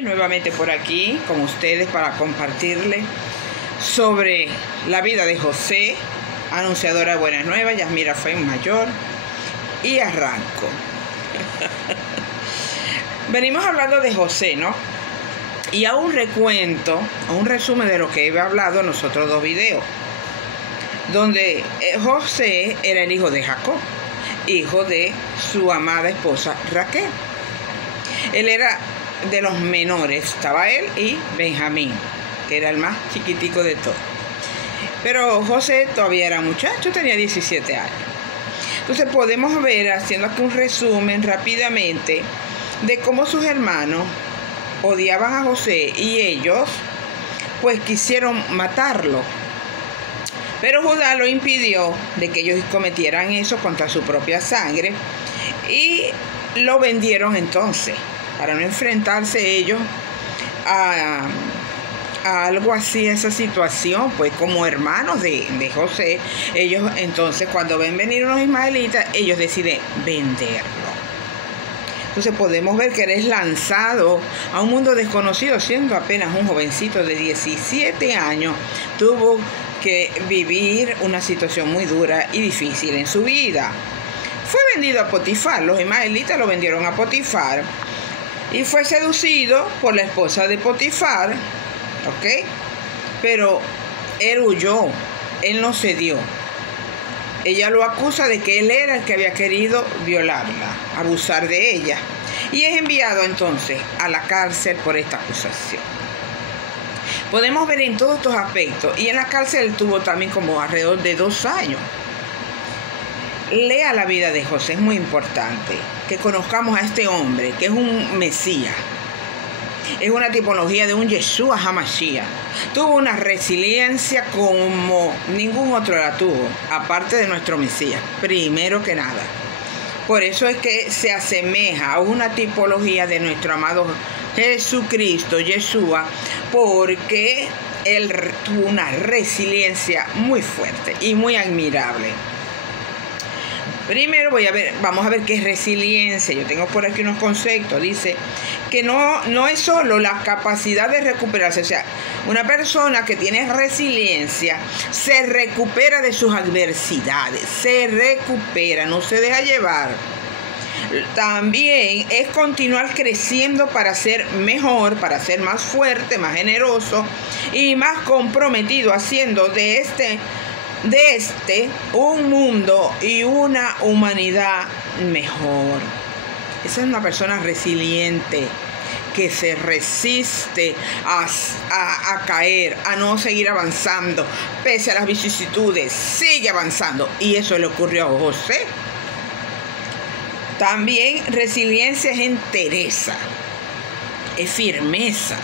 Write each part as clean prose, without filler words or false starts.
Nuevamente por aquí con ustedes para compartirles sobre la vida de José, anunciadora de buenas nuevas, Yasmira Fuenmayor, y arranco. Venimos hablando de José, ¿no? Y a un recuento, a un resumen de lo que he hablado en los otros dos videos, donde José era el hijo de Jacob, hijo de su amada esposa Raquel. Él era de los menores, estaba él y Benjamín, que era el más chiquitico de todos. Pero José todavía era muchacho, tenía 17 años. Entonces podemos ver, haciendo aquí un resumen rápidamente, de cómo sus hermanos odiaban a José y ellos pues quisieron matarlo. Pero Judá lo impidió de que ellos cometieran eso contra su propia sangre y lo vendieron entonces, para no enfrentarse ellos a algo así, a esa situación, pues como hermanos de José, ellos entonces cuando ven venir unos ismaelitas, ellos deciden venderlo. Entonces podemos ver que él es lanzado a un mundo desconocido, siendo apenas un jovencito de 17 años, tuvo que vivir una situación muy dura y difícil en su vida. Fue vendido a Potifar, los ismaelitas lo vendieron a Potifar, y fue seducido por la esposa de Potifar, ¿ok? Pero él huyó, él no cedió. Ella lo acusa de que él era el que había querido violarla, abusar de ella. Y es enviado entonces a la cárcel por esta acusación. Podemos ver en todos estos aspectos. Y en la cárcel él tuvo también como alrededor de 2 años. Lea la vida de José, es muy importante que conozcamos a este hombre, que es un Mesías. Es una tipología de un Yeshua HaMashiach. Tuvo una resiliencia como ningún otro la tuvo, aparte de nuestro Mesías, primero que nada. Por eso es que se asemeja a una tipología de nuestro amado Jesucristo, Yeshua, porque él tuvo una resiliencia muy fuerte y muy admirable. Primero vamos a ver qué es resiliencia. Yo tengo por aquí unos conceptos. Dice que no es solo la capacidad de recuperarse. O sea, una persona que tiene resiliencia se recupera de sus adversidades. Se recupera, no se deja llevar. También es continuar creciendo para ser mejor, para ser más fuerte, más generoso y más comprometido, haciendo de este un mundo y una humanidad mejor. Esa es una persona resiliente que se resiste a caer, a no seguir avanzando, pese a las vicisitudes, sigue avanzando. Y eso le ocurrió a José. También resiliencia es entereza, es firmeza.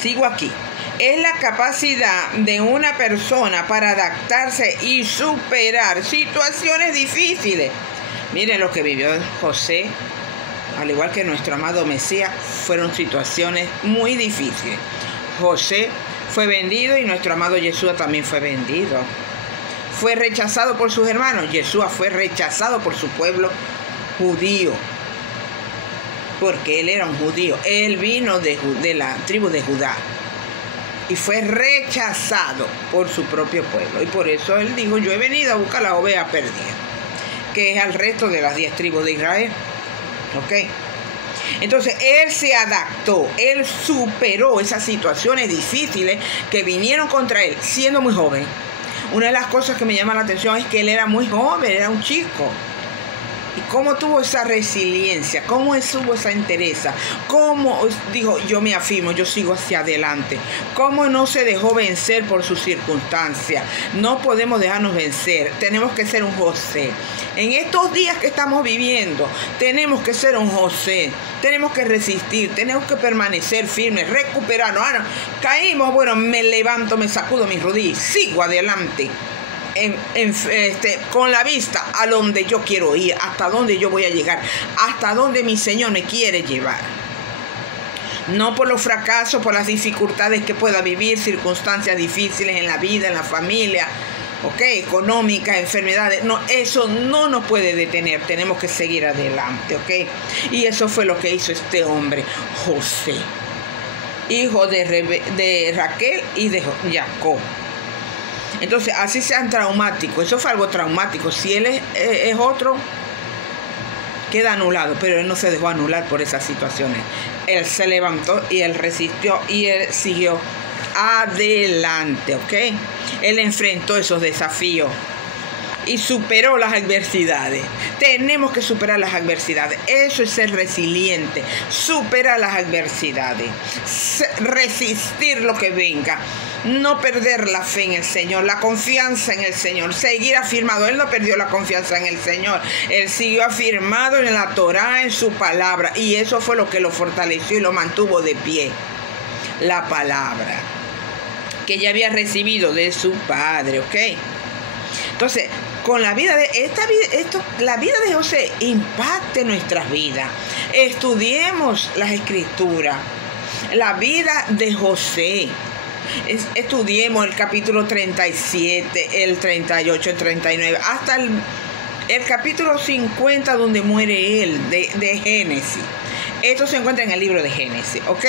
Sigo aquí. Es la capacidad de una persona para adaptarse y superar situaciones difíciles. Miren lo que vivió José, al igual que nuestro amado Mesías, fueron situaciones muy difíciles. José fue vendido y nuestro amado Yeshua también fue vendido. Fue rechazado por sus hermanos. Yeshua fue rechazado por su pueblo judío, porque él era un judío. Él vino de la tribu de Judá. Y fue rechazado por su propio pueblo. Y por eso él dijo, yo he venido a buscar la oveja perdida, que es al resto de las 10 tribus de Israel. ¿Ok? Entonces él se adaptó, él superó esas situaciones difíciles que vinieron contra él, siendo muy joven. Una de las cosas que me llama la atención es que él era muy joven, era un chico. Y cómo tuvo esa resiliencia, cómo tuvo esa entereza, cómo dijo, yo me afirmo, yo sigo hacia adelante, cómo no se dejó vencer por sus circunstancias. No podemos dejarnos vencer, tenemos que ser un José. En estos días que estamos viviendo, tenemos que ser un José, tenemos que resistir, tenemos que permanecer firmes, recuperarnos. Ah, no, caímos, bueno, me levanto, me sacudo mis rodillas, sigo adelante. Con la vista a donde yo quiero ir, hasta donde yo voy a llegar, hasta donde mi Señor me quiere llevar. No por los fracasos, por las dificultades que pueda vivir, circunstancias difíciles en la vida, en la familia, económicas, enfermedades. No, eso no nos puede detener, tenemos que seguir adelante, Y eso fue lo que hizo este hombre, José. hijo de Raquel y de Jacob. Entonces, así sean traumáticos, eso fue algo traumático. Si él es otro, queda anulado, pero él no se dejó anular por esas situaciones. Él se levantó y él resistió y él siguió adelante, ¿ok? Él enfrentó esos desafíos y superó las adversidades. Tenemos que superar las adversidades. Eso es ser resiliente. Superar las adversidades. Resistir lo que venga. No perder la fe en el Señor, la confianza en el Señor, seguir afirmado. Él no perdió la confianza en el Señor, él siguió afirmado en la Torá, en su palabra, y eso fue lo que lo fortaleció y lo mantuvo de pie. La palabra que ya había recibido de su padre, ¿ok? Entonces, con la vida de la vida de José impacte nuestras vidas. Estudiemos las Escrituras, la vida de José. Estudiemos el capítulo 37, el 38, el 39, hasta el capítulo 50 donde muere él, de Génesis. Esto se encuentra en el libro de Génesis, ¿ok?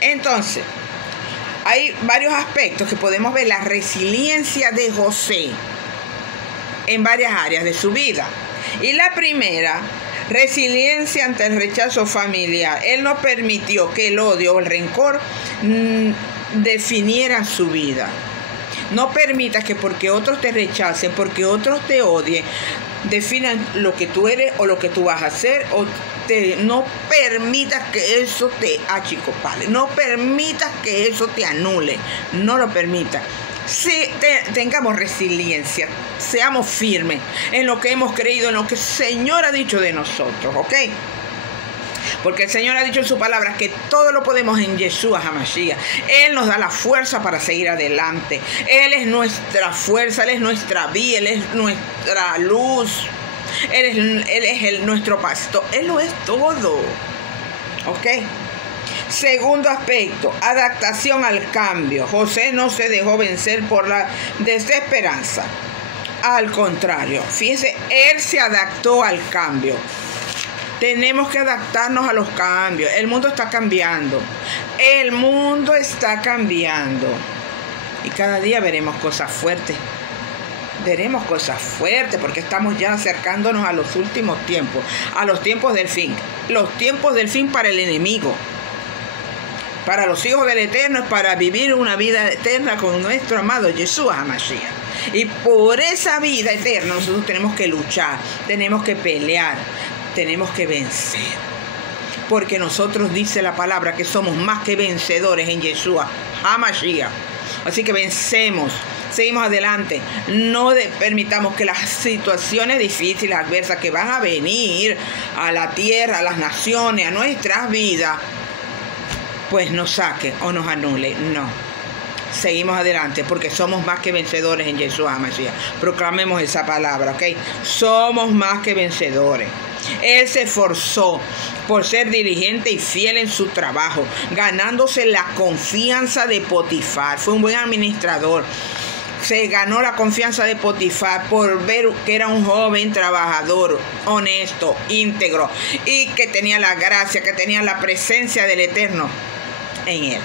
Entonces, hay varios aspectos que podemos ver la resiliencia de José en varias áreas de su vida. Y la primera, resiliencia ante el rechazo familiar. Él no permitió que el odio o el rencor definieran su vida. No permitas que porque otros te rechacen, porque otros te odien, definan lo que tú eres o lo que tú vas a hacer. No permitas que eso te achicopale. No permitas que eso te anule. No lo permitas. Si tengamos resiliencia, seamos firmes en lo que hemos creído, en lo que el Señor ha dicho de nosotros, ¿ok? Porque el Señor ha dicho en su palabra que todo lo podemos en Yeshua HaMashiach. Él nos da la fuerza para seguir adelante. Él es nuestra fuerza, Él es nuestra vida, Él es nuestra luz. Él es nuestro pastor. Él lo es todo. ¿Ok? Segundo aspecto, adaptación al cambio. José no se dejó vencer por la desesperanza. Al contrario, fíjense, él se adaptó al cambio. Tenemos que adaptarnos a los cambios. El mundo está cambiando. El mundo está cambiando. Y cada día veremos cosas fuertes. Veremos cosas fuertes porque estamos ya acercándonos a los últimos tiempos. A los tiempos del fin. Los tiempos del fin para el enemigo. Para los hijos del Eterno es para vivir una vida eterna con nuestro amado Yeshua HaMashiach. Y por esa vida eterna nosotros tenemos que luchar, tenemos que pelear, tenemos que vencer. Porque nosotros dice la palabra que somos más que vencedores en Yeshua HaMashiach. Así que vencemos, seguimos adelante. No permitamos que las situaciones difíciles, adversas que van a venir a la tierra, a las naciones, a nuestras vidas, pues nos saquen o nos anulen. No. Seguimos adelante porque somos más que vencedores en Yeshua HaMashiach. Proclamemos esa palabra, ¿ok? Somos más que vencedores. Él se esforzó por ser diligente y fiel en su trabajo, ganándose la confianza de Potifar. Fue un buen administrador. Se ganó la confianza de Potifar por ver que era un joven trabajador, honesto, íntegro y que tenía la gracia, que tenía la presencia del Eterno en él.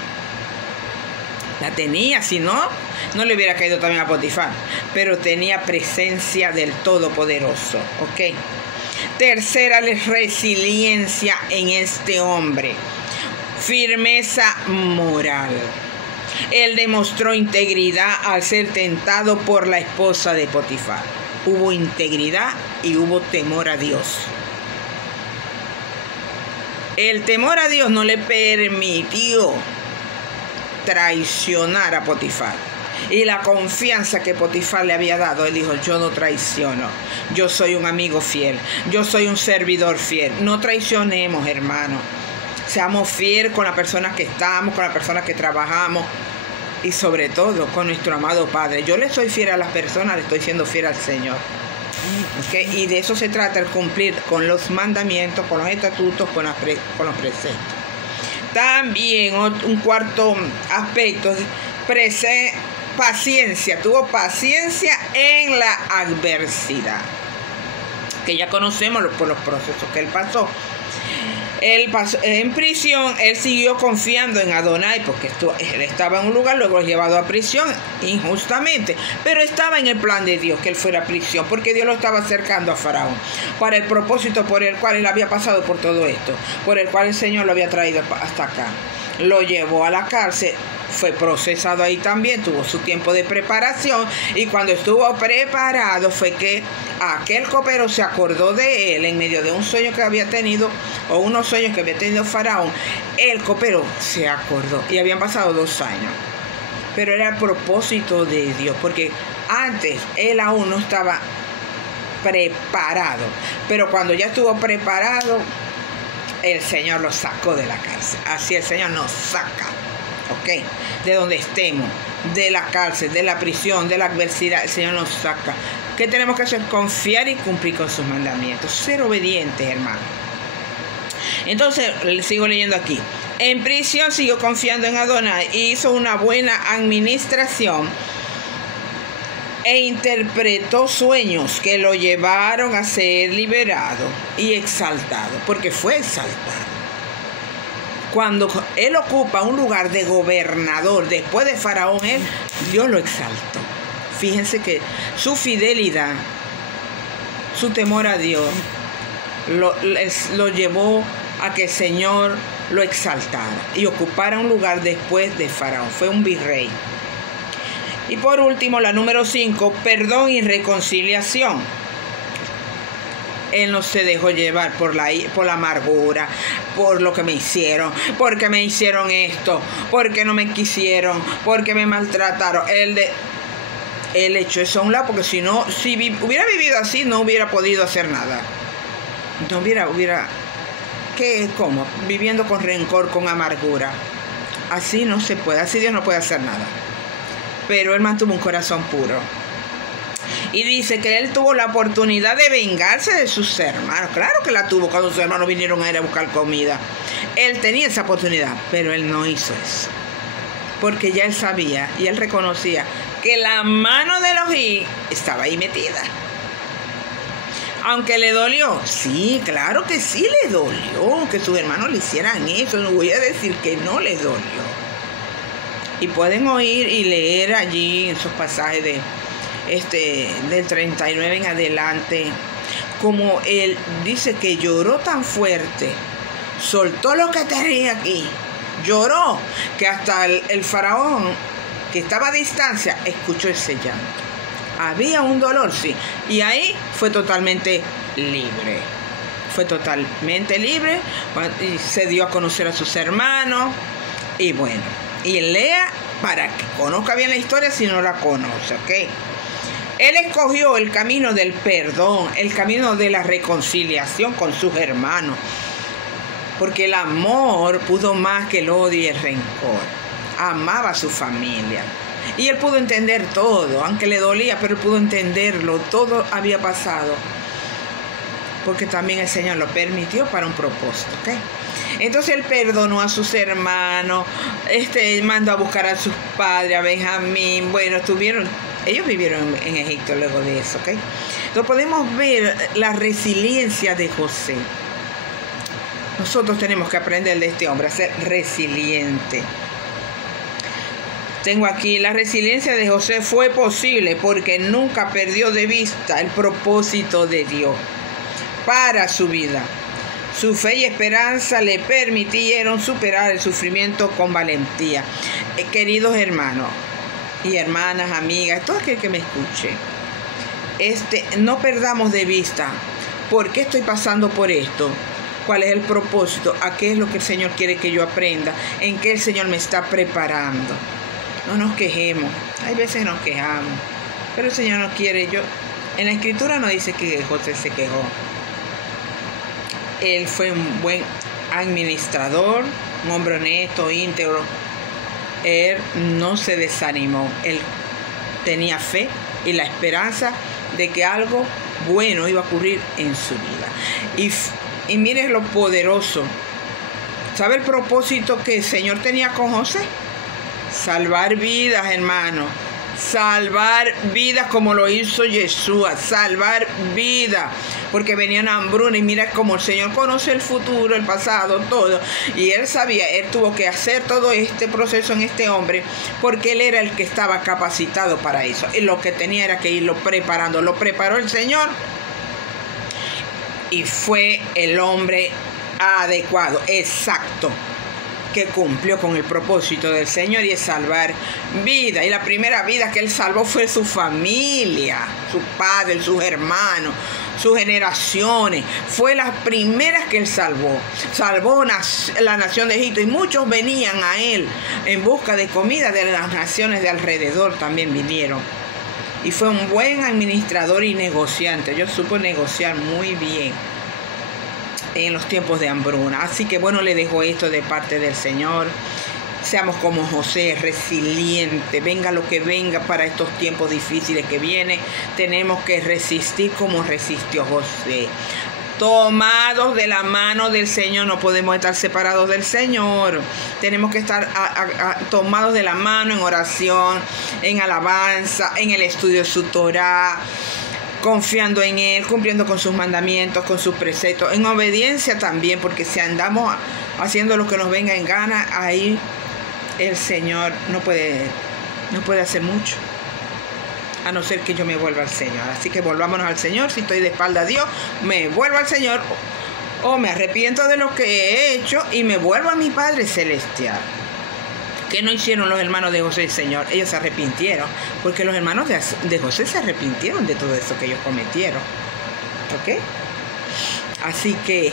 La tenía, si no, no le hubiera caído también a Potifar, pero tenía presencia del Todopoderoso, ¿ok? Tercera, resiliencia en este hombre, firmeza moral. Él demostró integridad al ser tentado por la esposa de Potifar. Hubo integridad y hubo temor a Dios. El temor a Dios no le permitió traicionar a Potifar. Y la confianza que Potifar le había dado, él dijo: yo no traiciono, yo soy un amigo fiel, yo soy un servidor fiel. No traicionemos, hermano. Seamos fieles con las personas que estamos, con las personas que trabajamos y sobre todo con nuestro amado Padre. Yo le soy fiel a las personas, le estoy siendo fiel al Señor. ¿Okay? Y de eso se trata, el cumplir con los mandamientos, con los estatutos, con los preceptos. También un cuarto aspecto, paciencia. Tuvo paciencia en la adversidad, que ya conocemos por los procesos que él pasó. Él pasó, en prisión, él siguió confiando en Adonai porque él estaba en un lugar, luego llevado a prisión injustamente, pero estaba en el plan de Dios que él fuera a prisión porque Dios lo estaba acercando a Faraón para el propósito por el cual él había pasado por todo esto, por el cual el Señor lo había traído hasta acá. Lo llevó a la cárcel, fue procesado ahí también, tuvo su tiempo de preparación, y cuando estuvo preparado fue que aquel copero se acordó de él en medio de un sueño que había tenido, o unos sueños que había tenido Faraón. El copero se acordó y habían pasado 2 años, pero era el propósito de Dios, porque antes él aún no estaba preparado, pero cuando ya estuvo preparado, el Señor lo sacó de la cárcel. Así el Señor nos saca, ¿ok? De donde estemos, de la cárcel, de la prisión, de la adversidad, el Señor nos saca. ¿Qué tenemos que hacer? Confiar y cumplir con sus mandamientos, ser obedientes, hermano. Entonces, sigo leyendo aquí. En prisión siguió confiando en Adonai y hizo una buena administración e interpretó sueños que lo llevaron a ser liberado y exaltado, porque fue exaltado. Cuando él ocupa un lugar de gobernador después de Faraón, Dios lo exaltó. Fíjense que su fidelidad, su temor a Dios, lo llevó a que el Señor lo exaltara y ocupara un lugar después de Faraón. Fue un virrey. Y por último, la número 5, perdón y reconciliación. Él no se dejó llevar por la amargura, por lo que me hicieron, porque me hicieron esto, porque no me quisieron, porque me maltrataron. Él echó eso a un lado, porque si hubiera vivido así, no hubiera podido hacer nada. No hubiera ¿cómo? Viviendo con rencor, con amargura. Así no se puede, así Dios no puede hacer nada. Pero él mantuvo un corazón puro. Y dice que él tuvo la oportunidad de vengarse de sus hermanos. Claro que la tuvo cuando sus hermanos vinieron a ir a buscar comida. Él tenía esa oportunidad, pero él no hizo eso. Porque ya él sabía y él reconocía que la mano de Elohim estaba ahí metida. Aunque le dolió. Sí, claro que sí le dolió que sus hermanos le hicieran eso. No voy a decir que no le dolió. Y pueden oír y leer allí en esos pasajes del 39 en adelante, como él dice que lloró tan fuerte, soltó lo que tenía aquí, lloró, que hasta el faraón, que estaba a distancia, escuchó ese llanto. Había un dolor, sí, y ahí fue totalmente libre. Fue totalmente libre, y se dio a conocer a sus hermanos, y bueno. Y lea para que conozca bien la historia si no la conoce, ¿ok? Él escogió el camino del perdón, el camino de la reconciliación con sus hermanos, porque el amor pudo más que el odio y el rencor. Amaba a su familia. Y él pudo entender todo, aunque le dolía, pero él pudo entenderlo. Todo había pasado, porque también el Señor lo permitió para un propósito, ¿ok? Entonces él perdonó a sus hermanos, mandó a buscar a sus padres, a Benjamín. Bueno, ellos vivieron en Egipto luego de eso, ¿ok? Entonces podemos ver la resiliencia de José. Nosotros tenemos que aprender de este hombre a ser resiliente. Tengo aquí, la resiliencia de José fue posible porque nunca perdió de vista el propósito de Dios para su vida. Su fe y esperanza le permitieron superar el sufrimiento con valentía. Queridos hermanos y hermanas, amigas, todo aquel que me escuche, no perdamos de vista por qué estoy pasando por esto, cuál es el propósito, a qué es lo que el Señor quiere que yo aprenda, en qué el Señor me está preparando. No nos quejemos, hay veces nos quejamos, pero el Señor no quiere. En la Escritura no dice que José se quejó. Él fue un buen administrador, un hombre honesto, íntegro. Él no se desanimó. Él tenía fe y la esperanza de que algo bueno iba a ocurrir en su vida. Y mire lo poderoso. ¿Sabe el propósito que el Señor tenía con José? Salvar vidas, hermano. salvar vidas como lo hizo Yeshua, salvar vidas, porque venían hambruna y mira como el Señor conoce el futuro, el pasado, todo, y Él sabía, Él tuvo que hacer todo este proceso en este hombre, porque Él era el que estaba capacitado para eso, y lo que tenía era que irlo preparando, lo preparó el Señor, y fue el hombre adecuado, exacto, que cumplió con el propósito del Señor, y es salvar vida. Y la primera vida que Él salvó fue su familia, su padre, sus hermanos, sus generaciones. Fue las primeras que Él salvó. Salvó la nación de Egipto, y muchos venían a Él en busca de comida. De las naciones de alrededor también vinieron. Y fue un buen administrador y negociante. Yo supo negociar muy bien en los tiempos de hambruna. Así que bueno, le dejo esto de parte del Señor. Seamos como José, resiliente, venga lo que venga para estos tiempos difíciles que vienen. Tenemos que resistir como resistió José. Tomados de la mano del Señor, no podemos estar separados del Señor. Tenemos que estar tomados de la mano en oración, en alabanza, en el estudio de su Torá, confiando en Él, cumpliendo con sus mandamientos, con sus preceptos, en obediencia también, porque si andamos haciendo lo que nos venga en gana, ahí el Señor no puede hacer mucho, a no ser que yo me vuelva al Señor. Así que volvámonos al Señor. Si estoy de espalda a Dios, me vuelvo al Señor, o me arrepiento de lo que he hecho y me vuelvo a mi Padre Celestial. ¿Qué no hicieron los hermanos de José y Señor? Ellos se arrepintieron, porque los hermanos de José se arrepintieron de todo eso que ellos cometieron. ¿Ok? Así que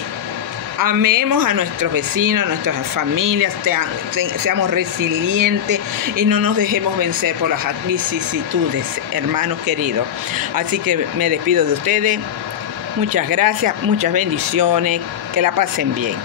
amemos a nuestros vecinos, a nuestras familias, seamos resilientes y no nos dejemos vencer por las vicisitudes, hermanos queridos. Así que me despido de ustedes. Muchas gracias, muchas bendiciones, que la pasen bien.